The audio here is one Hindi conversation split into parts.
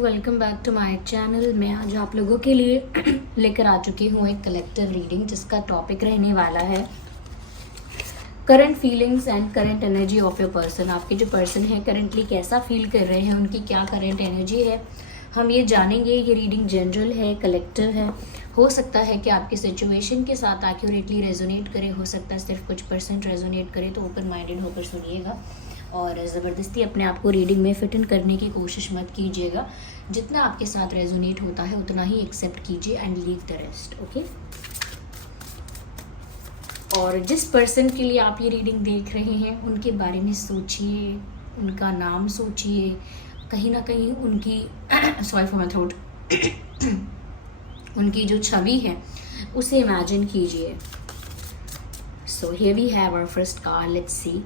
Welcome back to my channel. मैं आज आप लोगों के लिए लेकर आ चुकी हूँ एक कलेक्टिव रीडिंग जिसका टॉपिक रहने वाला है current feelings and current energy of your person. आपके जो पर्सन है करंटली कैसा फील कर रहे हैं, उनकी क्या करंट एनर्जी है, हम ये जानेंगे। ये रीडिंग जनरल है, कलेक्टिव है। हो सकता है कि आपकी सिचुएशन के साथ एक्यूरेटली रेजोनेट करे, हो सकता है सिर्फ कुछ परसेंट रेजोनेट करे, तो ओपन माइंडेड होकर सुनिएगा और ज़बरदस्ती अपने आप को रीडिंग में फिट इन करने की कोशिश मत कीजिएगा। जितना आपके साथ रेजोनेट होता है उतना ही एक्सेप्ट कीजिए and leave the rest, okay. और जिस पर्सन के लिए आप ये रीडिंग देख रहे हैं उनके बारे में सोचिए, उनका नाम सोचिए, कहीं ना कहीं उनकी सॉरी फॉर माय थ्रोट उनकी जो छवि है उसे इमेजिन कीजिए। So here we have our first card, let's see.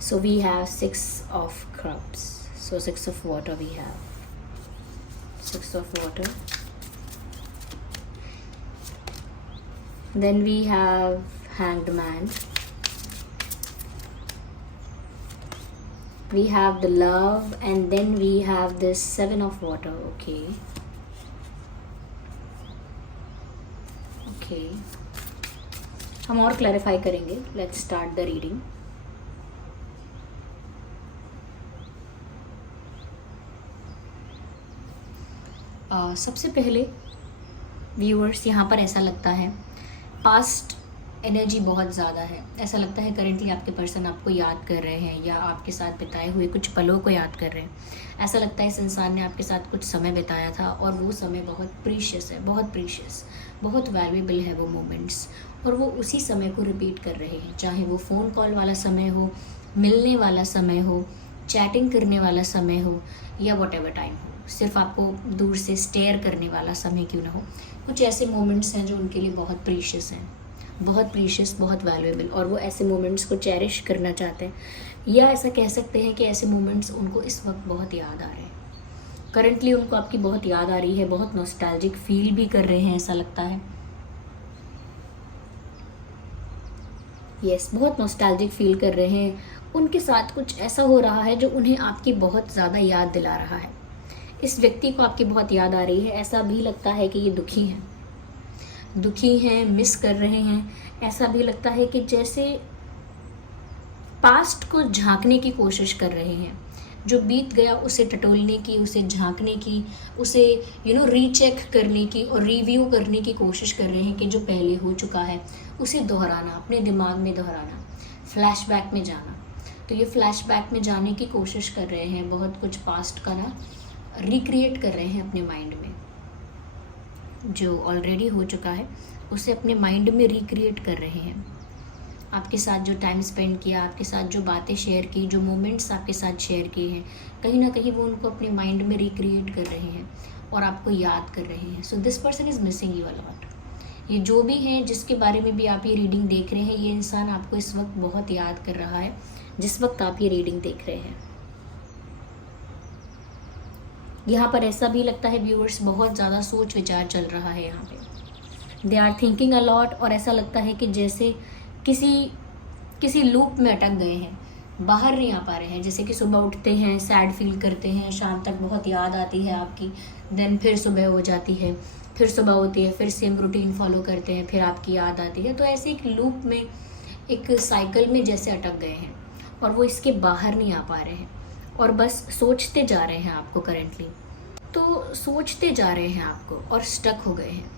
So we have 6 of cups. So 6 of water we have. 6 of water. Then we have Hanged Man. We have the Love, and then we have this 7 of water. Okay. Okay. हम और क्लैरिफाई करेंगे. Let's start the reading. सबसे पहले व्यूअर्स, यहाँ पर ऐसा लगता है पास्ट एनर्जी बहुत ज़्यादा है। ऐसा लगता है करेंटली आपके पर्सन आपको याद कर रहे हैं या आपके साथ बिताए हुए कुछ पलों को याद कर रहे हैं। ऐसा लगता है इस इंसान ने आपके साथ कुछ समय बिताया था और वो समय बहुत प्रीशियस है, बहुत प्रीशियस, बहुत वैल्यूएबल है वो मोमेंट्स, और वो उसी समय को रिपीट कर रहे हैं। चाहे वो फ़ोन कॉल वाला समय हो, मिलने वाला समय हो, चैटिंग करने वाला समय हो, या वॉट एवर टाइम हो, सिर्फ आपको दूर से स्टेयर करने वाला समय क्यों ना हो। कुछ ऐसे मोमेंट्स हैं जो उनके लिए बहुत प्रीशियस हैं, बहुत प्रीशियस, बहुत वैल्यूएबल, और वो ऐसे मोमेंट्स को चेरिश करना चाहते हैं, या ऐसा कह सकते हैं कि ऐसे मोमेंट्स उनको इस वक्त बहुत याद आ रहे हैं। करंटली उनको आपकी बहुत याद आ रही है, बहुत नॉस्टैल्जिक फील भी कर रहे हैं, ऐसा लगता है। यस, बहुत नॉस्टैल्जिक फील कर रहे हैं। उनके साथ कुछ ऐसा हो रहा है जो उन्हें आपकी बहुत ज़्यादा याद दिला रहा है। इस व्यक्ति को आपकी बहुत याद आ रही है। ऐसा भी लगता है कि ये दुखी हैं, मिस कर रहे हैं। ऐसा भी लगता है कि जैसे पास्ट को झांकने की कोशिश कर रहे हैं, जो बीत गया उसे टटोलने की, उसे झांकने की, उसे रीचेक करने की और रिव्यू करने की कोशिश कर रहे हैं कि जो पहले हो चुका है उसे दोहराना, अपने दिमाग में दोहराना, फ्लैशबैक में जाना। तो ये फ्लैशबैक में जाने की कोशिश कर रहे हैं, बहुत कुछ पास्ट का रिक्रिएट कर रहे हैं अपने माइंड में। जो ऑलरेडी हो चुका है उसे अपने माइंड में रिक्रिएट कर रहे हैं। आपके साथ जो टाइम स्पेंड किया, आपके साथ जो बातें शेयर की, जो मोमेंट्स आपके साथ शेयर किए हैं, कहीं ना कहीं वो उनको अपने माइंड में रिक्रिएट कर रहे हैं और आपको याद कर रहे हैं। So this person is missing you a lot. ये जो भी हैं, जिसके बारे में भी आप ये रीडिंग देख रहे हैं, ये इंसान आपको इस वक्त बहुत याद कर रहा है जिस वक्त आप ये रीडिंग देख रहे हैं। यहाँ पर ऐसा भी लगता है व्यूअर्स, बहुत ज़्यादा सोच विचार चल रहा है यहाँ पे। They are thinking a lot, और ऐसा लगता है कि जैसे किसी लूप में अटक गए हैं, बाहर नहीं आ पा रहे हैं। जैसे कि सुबह उठते हैं, सैड फील करते हैं, शाम तक बहुत याद आती है आपकी, देन फिर सुबह हो जाती है, फिर सुबह होती है, फिर सेम रूटीन फॉलो करते हैं, फिर आपकी याद आती है। तो ऐसे एक लूप में, एक साइकिल में जैसे अटक गए हैं और वो इसके बाहर नहीं आ पा रहे हैं और बस सोचते जा रहे हैं आपको। करंटली तो सोचते जा रहे हैं आपको और स्टक हो गए हैं।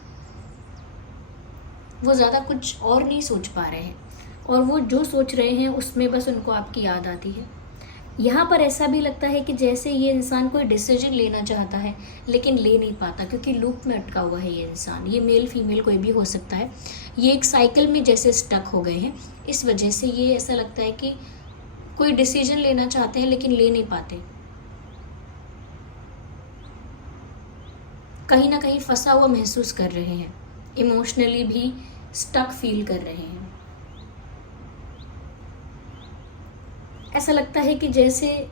वो ज़्यादा कुछ और नहीं सोच पा रहे हैं, और वो जो सोच रहे हैं उसमें बस उनको आपकी याद आती है। यहाँ पर ऐसा भी लगता है कि जैसे ये इंसान कोई डिसीजन लेना चाहता है लेकिन ले नहीं पाता, क्योंकि लूप में अटका हुआ है ये इंसान। ये मेल फीमेल कोई भी हो सकता है। ये एक साइकिल में जैसे स्टक हो गए हैं, इस वजह से ये ऐसा लगता है कि कोई डिसीजन लेना चाहते हैं लेकिन ले नहीं पाते। कहीं ना कहीं फंसा हुआ महसूस कर रहे हैं, इमोशनली भी स्टक फील कर रहे हैं। ऐसा लगता है कि जैसे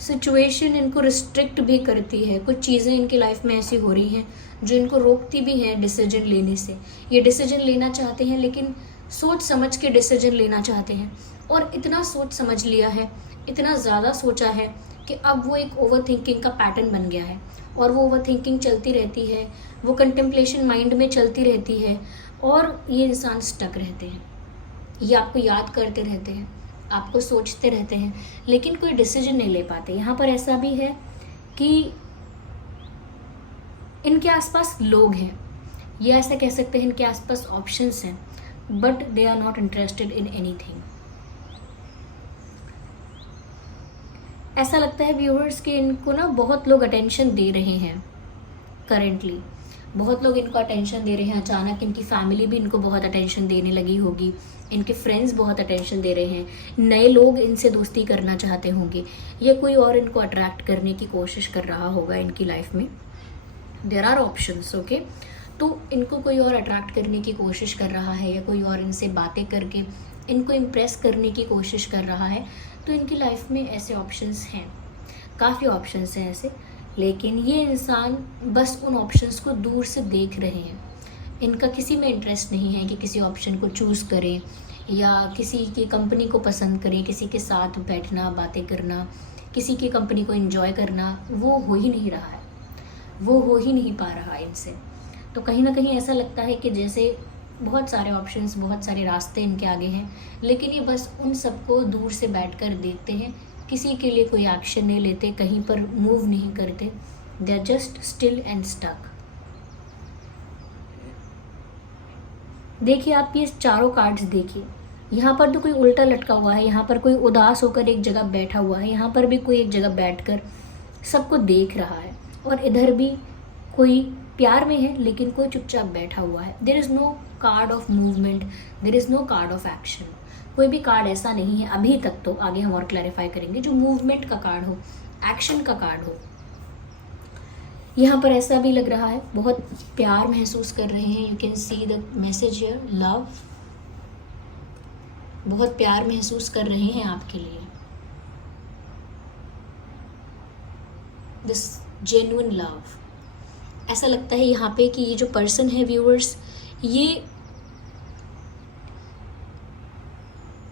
सिचुएशन इनको रिस्ट्रिक्ट भी करती है। कुछ चीज़ें इनकी लाइफ में ऐसी हो रही हैं जो इनको रोकती भी हैं डिसीजन लेने से। ये डिसीजन लेना चाहते हैं लेकिन सोच समझ के डिसीजन लेना चाहते हैं, और इतना सोच समझ लिया है, इतना ज़्यादा सोचा है कि अब वो एक ओवर थिंकिंग का पैटर्न बन गया है और वो ओवर थिंकिंग चलती रहती है, वो कंटेम्पलेशन माइंड में चलती रहती है और ये इंसान स्टक रहते हैं। ये आपको याद करते रहते हैं, आपको सोचते रहते हैं, लेकिन कोई डिसीजन नहीं ले पाते। यहाँ पर ऐसा भी है कि इनके आसपास लोग हैं, ये ऐसा कह सकते हैं इनके आसपास ऑप्शंस हैं, but they are not interested in anything. ऐसा लगता है व्यूअर्स कि इनको ना बहुत लोग अटेंशन दे रहे हैं करेंटली, बहुत लोग इनको अटेंशन दे रहे हैं। अचानक इनकी फैमिली भी इनको बहुत अटेंशन देने लगी होगी, इनके फ्रेंड्स बहुत अटेंशन दे रहे हैं, नए लोग इनसे दोस्ती करना चाहते होंगे, या कोई और इनको अट्रैक्ट करने की कोशिश कर रहा होगा इनकी लाइफ में। There are options, okay. तो इनको कोई और अट्रैक्ट करने की कोशिश कर रहा है या कोई और इनसे बातें करके इनको इम्प्रेस करने की कोशिश कर रहा है, तो इनकी लाइफ में ऐसे ऑप्शंस हैं, काफ़ी ऑप्शंस हैं ऐसे। लेकिन ये इंसान बस उन ऑप्शंस को दूर से देख रहे हैं, इनका किसी में इंटरेस्ट नहीं है कि किसी ऑप्शन को चूज़ करें या किसी की कंपनी को पसंद करें, किसी के साथ बैठना, बातें करना, किसी की कंपनी को एंजॉय करना, वो हो ही नहीं रहा है, वो हो ही नहीं पा रहा है इनसे। तो कहीं ना कहीं ऐसा लगता है कि जैसे बहुत सारे ऑप्शंस, बहुत सारे रास्ते इनके आगे हैं, लेकिन ये बस उन सबको दूर से बैठकर देखते हैं, किसी के लिए कोई एक्शन नहीं लेते, कहीं पर मूव नहीं करते, they are just still and stuck. देखिए आप ये चारों कार्ड्स देखिए, यहाँ पर तो कोई उल्टा लटका हुआ है, यहाँ पर कोई उदास होकर एक जगह बैठा हुआ है, यहाँ पर भी कोई एक जगह बैठकर सबको देख रहा है, और इधर भी कोई प्यार में है लेकिन कोई चुपचाप बैठा हुआ है। There is no card of movement, there is no card of action. कोई भी कार्ड ऐसा नहीं है अभी तक, तो आगे हम और क्लैरिफाई करेंगे, जो मूवमेंट का कार्ड हो, एक्शन का कार्ड हो। यहाँ पर ऐसा भी लग रहा है बहुत प्यार महसूस कर रहे हैं। You can see the message here, love, बहुत प्यार महसूस कर रहे हैं आपके लिए, दिस जेन्युइन लव। ऐसा लगता है यहाँ पे कि ये जो पर्सन है व्यूअर्स, ये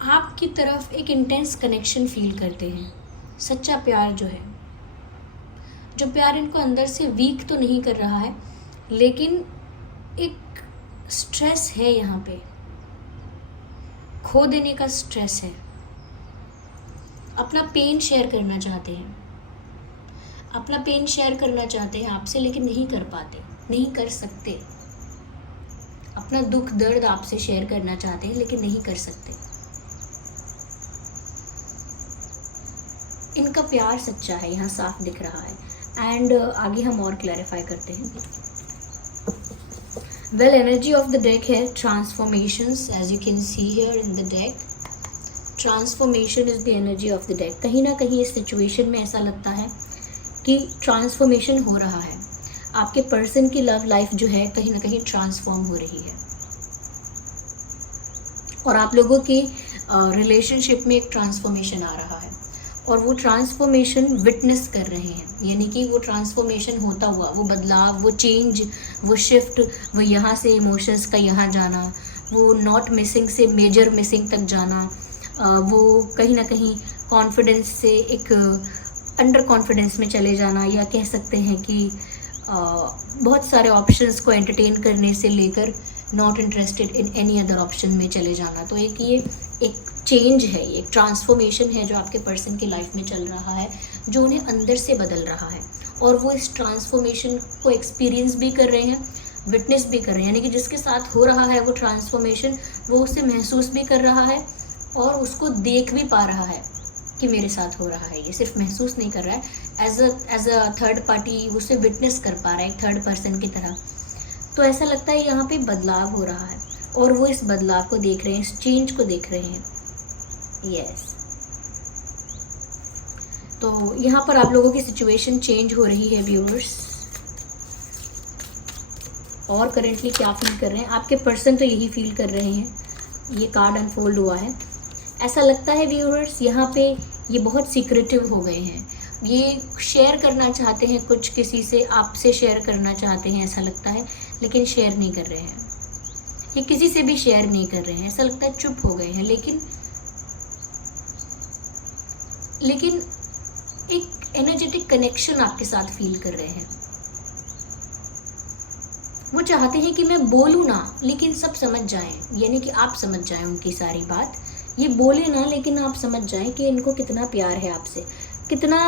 आपकी तरफ एक इंटेंस कनेक्शन फील करते हैं, सच्चा प्यार जो है, जो प्यार इनको अंदर से वीक तो नहीं कर रहा है, लेकिन एक स्ट्रेस है यहाँ पे, खो देने का स्ट्रेस है। अपना पेन शेयर करना चाहते हैं, अपना पेन शेयर करना चाहते हैं आपसे, लेकिन नहीं कर पाते, नहीं कर सकते। अपना दुख दर्द आपसे शेयर करना चाहते हैं लेकिन नहीं कर सकते। इनका प्यार सच्चा है, यहाँ साफ दिख रहा है। एंड आगे हम और क्लैरिफाई करते हैं। Well, energy of the deck है transformations, as you can see here in the deck. Transformation is the energy of the deck. कहीं ना कहीं इस सिचुएशन में ऐसा लगता है कि ट्रांसफॉर्मेशन हो रहा है, आपके पर्सन की लव लाइफ जो है कहीं ना कहीं ट्रांसफॉर्म हो रही है, और आप लोगों की रिलेशनशिप में एक ट्रांसफॉर्मेशन आ रहा है, और वो ट्रांसफॉर्मेशन विटनेस कर रहे हैं। यानी कि वो ट्रांसफॉर्मेशन होता हुआ, वो बदलाव, वो चेंज, वो शिफ्ट, वो यहाँ से इमोशंस का यहाँ जाना, वो नॉट मिसिंग से मेजर मिसिंग तक जाना, वो कहीं ना कहीं कॉन्फिडेंस से एक अंडर कॉन्फिडेंस में चले जाना, या कह सकते हैं कि बहुत सारे ऑप्शंस को एंटरटेन करने से लेकर not interested in any other option में चले जाना। तो ये एक चेंज है, एक ट्रांसफॉर्मेशन है जो आपके पर्सन की लाइफ में चल रहा है, जो उन्हें अंदर से बदल रहा है, और वो इस ट्रांसफॉर्मेशन को एक्सपीरियंस भी कर रहे हैं, विटनेस भी कर रहे हैं। यानी कि जिसके साथ हो रहा है वो ट्रांसफॉर्मेशन, वो उसे महसूस भी कर रहा है और उसको देख भी पा रहा है कि मेरे साथ हो रहा है। ये सिर्फ महसूस नहीं कर रहा है, एज अ थर्ड पार्टी उसे विटनेस कर पा रहा है, एक थर्ड पर्सन की तरह। तो ऐसा लगता है यहाँ पे बदलाव हो रहा है, और वो इस बदलाव को देख रहे हैं, इस चेंज को देख रहे हैं। यस, तो यहाँ पर आप लोगों की सिचुएशन चेंज हो रही है व्यूअर्स। और करेंटली क्या फील कर रहे हैं आपके पर्सन, तो यही फील कर रहे हैं। ये कार्ड अनफोल्ड हुआ है, ऐसा लगता है व्यूअर्स यहाँ पे ये बहुत सीक्रेटिव हो गए हैं, ये शेयर करना चाहते हैं कुछ किसी से, आपसे शेयर करना चाहते हैं ऐसा लगता है, लेकिन शेयर नहीं कर रहे हैं, ये किसी से भी शेयर नहीं कर रहे हैं। ऐसा लगता है चुप हो गए हैं, लेकिन एक एनर्जेटिक कनेक्शन आपके साथ फील कर रहे हैं। वो चाहते हैं कि मैं बोलूँ ना लेकिन सब समझ जाएं, यानी कि आप समझ जाएं उनकी सारी बात। ये बोले ना लेकिन आप समझ जाएं कि इनको कितना प्यार है आपसे, कितना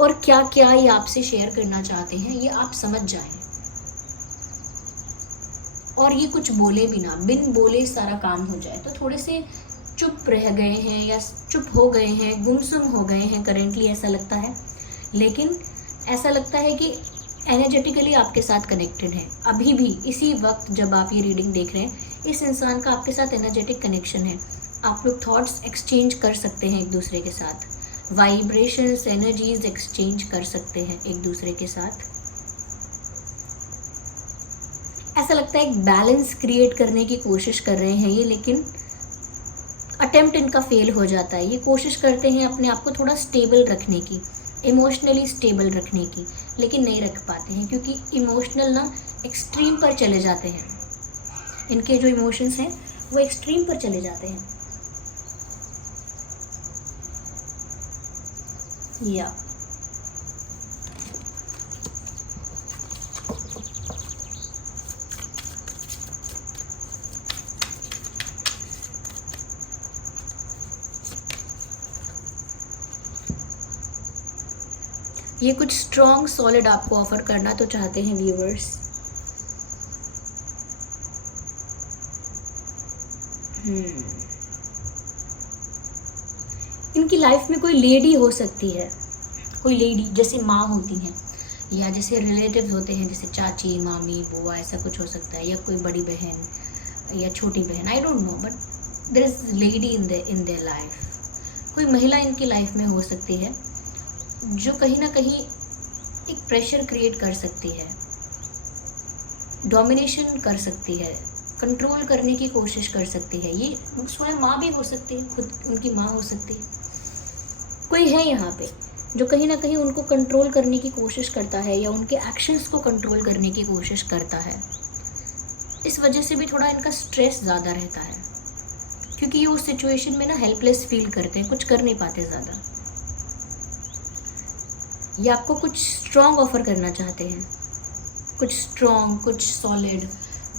और क्या क्या ये आपसे शेयर करना चाहते हैं, ये आप समझ जाएं। और ये कुछ बोले भी ना, बिन बोले सारा काम हो जाए। तो थोड़े से चुप रह गए हैं या चुप हो गए हैं, गुमसुम हो गए हैं करेंटली, ऐसा लगता है। लेकिन ऐसा लगता है कि एनर्जेटिकली आपके साथ कनेक्टेड है। अभी भी इसी वक्त जब आप ये रीडिंग देख रहे हैं, इस इंसान का आपके साथ एनर्जेटिक कनेक्शन है। आप लोग थॉट्स एक्सचेंज कर सकते हैं एक दूसरे के साथ, वाइब्रेशंस, एनर्जीज एक्सचेंज कर सकते हैं एक दूसरे के साथ। ऐसा लगता है एक बैलेंस क्रिएट करने की कोशिश कर रहे हैं ये, लेकिन अटेम्प्ट इनका फेल हो जाता है। ये कोशिश करते हैं अपने आप को थोड़ा स्टेबल रखने की, इमोशनली स्टेबल रखने की, लेकिन नहीं रख पाते हैं क्योंकि इमोशनल ना एक्सट्रीम पर चले जाते हैं। इनके जो इमोशंस हैं वो एक्सट्रीम पर चले जाते हैं। या ये कुछ स्ट्रॉन्ग सॉलिड आपको ऑफर करना तो चाहते हैं व्यूअर्स। इनकी लाइफ में कोई लेडी हो सकती है, कोई लेडी जैसे माँ होती हैं या जैसे रिलेटिव्स होते हैं, जैसे चाची, मामी, बुआ, ऐसा कुछ हो सकता है, या कोई बड़ी बहन या छोटी बहन, I don't know, but there is lady in their life. कोई महिला इनकी लाइफ में हो सकती है जो कहीं ना कहीं एक प्रेशर क्रिएट कर सकती है, डोमिनेशन कर सकती है, कंट्रोल करने की कोशिश कर सकती है। ये स्वयं माँ भी हो सकती है, खुद उनकी माँ हो सकती है। कोई है यहाँ पे जो कहीं ना कहीं उनको कंट्रोल करने की कोशिश करता है या उनके एक्शंस को कंट्रोल करने की कोशिश करता है। इस वजह से भी थोड़ा इनका स्ट्रेस ज़्यादा रहता है क्योंकि ये उस सिचुएशन में ना हेल्पलेस फील करते हैं, कुछ कर नहीं पाते ज़्यादा। ये आपको कुछ स्ट्रॉन्ग ऑफर करना चाहते हैं, कुछ स्ट्रॉन्ग, कुछ सॉलिड,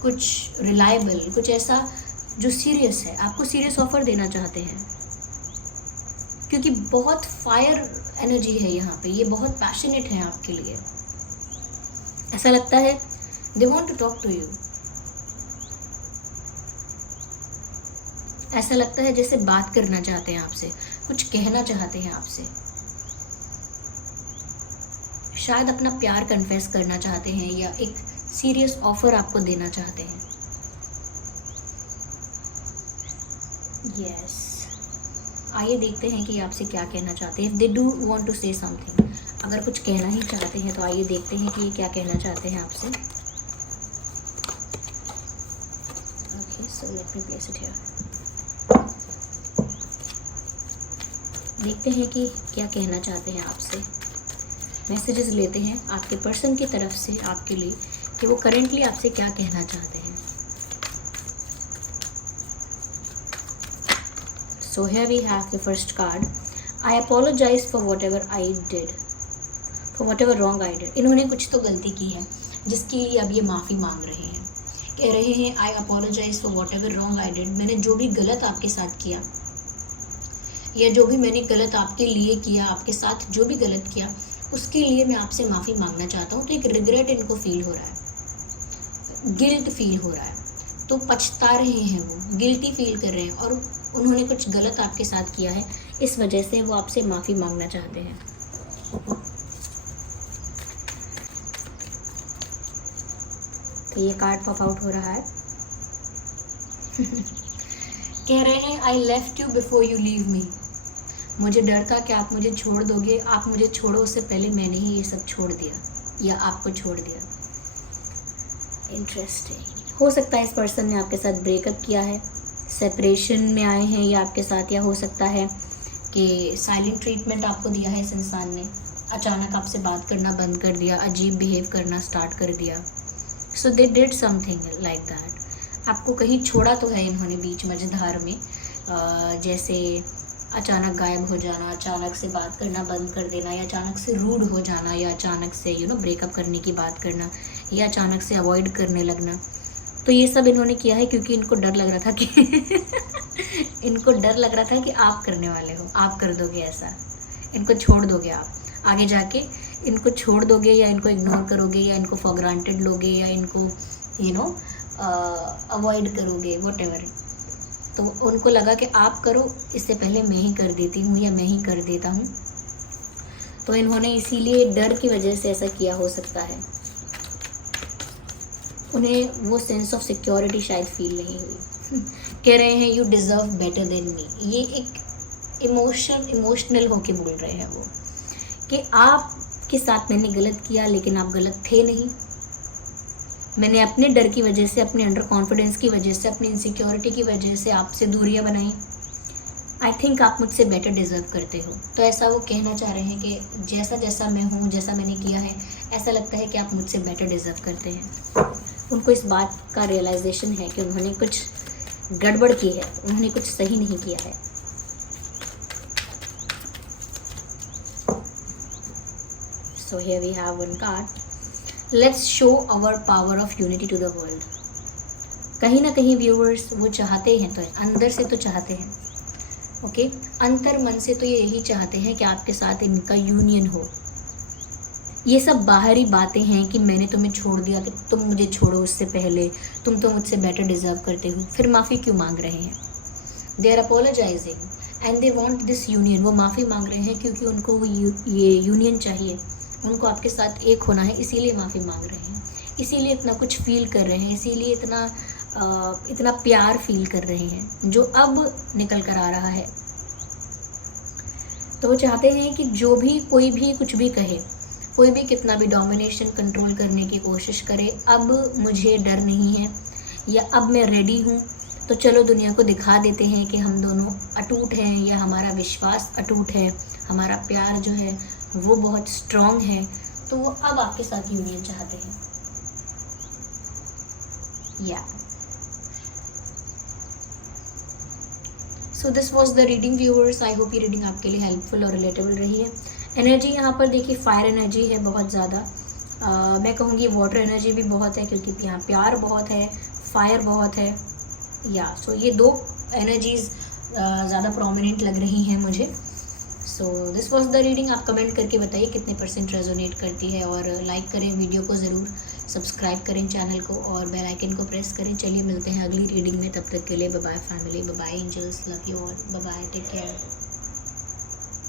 कुछ रिलायबल, कुछ ऐसा जो सीरियस है। आपको सीरियस ऑफर देना चाहते हैं क्योंकि बहुत फायर एनर्जी है यहाँ पे। ये बहुत पैशनेट है आपके लिए। ऐसा लगता है they want to talk to you. ऐसा लगता है जैसे बात करना चाहते हैं आपसे, कुछ कहना चाहते हैं आपसे, शायद अपना प्यार कन्फेस करना चाहते हैं या एक सीरियस ऑफर आपको देना चाहते हैं। यस, आइए देखते हैं कि ये आपसे क्या कहना चाहते हैं। They do want to say something, अगर कुछ कहना ही चाहते हैं तो आइए देखते हैं कि ये क्या कहना चाहते हैं आपसे। Okay, so let me place it here. देखते हैं कि क्या कहना चाहते हैं आपसे। मैसेजेस लेते हैं आपके पर्सन की तरफ से आपके लिए कि वो करेंटली आपसे क्या कहना चाहते हैं। So here we have the first card. I apologize for whatever I did, for whatever wrong I did. इन्होंने कुछ तो गलती की है जिसके लिए अब ये माफ़ी मांग रहे हैं। कह रहे हैं I apologize for whatever wrong I did. मैंने जो भी गलत आपके साथ किया या जो भी मैंने गलत आपके लिए किया, आपके साथ जो भी गलत किया, उसके लिए मैं आपसे माफ़ी मांगना चाहता हूँ। तो एक रिग्रेट इनको फील हो रहा है, गिल्ट फील हो रहा है, तो पछता रहे हैं, वो गिल्टी फील कर रहे हैं और उन्होंने कुछ गलत आपके साथ किया है, इस वजह से वो आपसे माफ़ी मांगना चाहते हैं। तो ये कार्ड पॉप आउट हो रहा है। कह रहे हैं I left you before you leave me. मुझे डर था कि आप मुझे छोड़ दोगे, आप मुझे छोड़ो उससे पहले मैंने ही ये सब छोड़ दिया या आपको छोड़ दिया। इंटरेस्टिंग। हो सकता है इस पर्सन ने आपके साथ ब्रेकअप किया है, सेपरेशन में आए हैं ये आपके साथ, या हो सकता है कि साइलेंट ट्रीटमेंट आपको दिया है इस इंसान ने, अचानक आपसे बात करना बंद कर दिया, अजीब बिहेव करना स्टार्ट कर दिया। So they did something like that. आपको कहीं छोड़ा तो है इन्होंने बीच मझधार में, जैसे अचानक गायब हो जाना, अचानक से बात करना बंद कर देना, या अचानक से रूड हो जाना, या अचानक से ब्रेकअप करने की बात करना, या अचानक से अवॉइड करने लगना। तो ये सब इन्होंने किया है क्योंकि इनको डर लग रहा था कि इनको डर लग रहा था कि आप करने वाले हो, आप कर दोगे ऐसा, इनको छोड़ दोगे आप आगे जाके, इनको छोड़ दोगे या इनको इग्नोर करोगे या इनको फॉर ग्रांटेड लोगे या इनको अवॉइड करोगे, व्हाटएवर। तो उनको लगा कि आप करो, इससे पहले मैं ही कर देती हूँ या मैं ही कर देता हूँ। तो इन्होंने इसीलिए डर की वजह से ऐसा किया हो सकता है। उन्हें वो सेंस ऑफ सिक्योरिटी शायद फील नहीं हुई। कह रहे हैं you deserve better than me. ये एक इमोशनल होके बोल रहे हैं वो, कि आपके साथ मैंने गलत किया लेकिन आप गलत थे नहीं। मैंने अपने डर की वजह से, अपने अंडर कॉन्फिडेंस की वजह से, अपनी इनसिक्योरिटी की वजह से आपसे दूरियां बनाई। आई थिंक आप मुझसे बेटर डिज़र्व करते हो। तो ऐसा वो कहना चाह रहे हैं कि जैसा जैसा मैं हूँ, जैसा मैंने किया है, ऐसा लगता है कि आप मुझसे बेटर डिज़र्व करते हैं। उनको इस बात का रियलाइजेशन है कि उन्होंने कुछ गड़बड़ की है, उन्होंने कुछ सही नहीं किया है। So here we have one card. Let's show our power of unity to the world. कहीं ना कहीं व्यूअर्स वो चाहते हैं, तो अंदर से तो चाहते हैं, ओके, अंतर मन से तो ये यही चाहते हैं कि आपके साथ इनका यूनियन हो। ये सब बाहरी बातें हैं कि मैंने तुम्हें छोड़ दिया तो तुम मुझे छोड़ो उससे पहले, तुम तो मुझसे बेटर डिज़र्व करते हो, फिर माफ़ी क्यों मांग रहे हैं? They are apologising and they want this union. वो माफ़ी मांग रहे हैं क्योंकि उनको ये यूनियन चाहिए, उनको आपके साथ एक होना है, इसीलिए माफ़ी मांग रहे हैं, इसीलिए इतना कुछ फील कर रहे हैं, इसीलिए इतना प्यार फील कर रहे हैं जो अब निकल कर आ रहा है। तो वो चाहते हैं कि जो भी कोई भी कुछ भी कहे, कोई भी कितना भी डोमिनेशन कंट्रोल करने की कोशिश करे, अब मुझे डर नहीं है, या अब मैं रेडी हूँ, तो चलो दुनिया को दिखा देते हैं कि हम दोनों अटूट हैं, या हमारा विश्वास अटूट है, हमारा प्यार जो है वो बहुत स्ट्रॉन्ग है। तो वो अब आपके साथ यूनियन चाहते हैं। या so this was the reading viewers. I hope ये रीडिंग आपके लिए हेल्पफुल और रिलेटेबल रही है। एनर्जी यहाँ पर देखिए फायर एनर्जी है बहुत ज़्यादा, मैं कहूँगी वाटर एनर्जी भी बहुत है, क्योंकि यहाँ प्यार बहुत है, फायर बहुत है। या सो ये दो एनर्जीज़ ज़्यादा प्रोमिनेंट लग रही हैं मुझे। So this was the reading. आप कमेंट करके बताइए कितने % रेजोनेट करती है, और लाइक करें वीडियो को ज़रूर, सब्सक्राइब करें चैनल को और बेल आइकन को प्रेस करें। चलिए मिलते हैं अगली रीडिंग में, तब तक के लिए bye bye family, bye bye angels, love you all, bye bye, take care.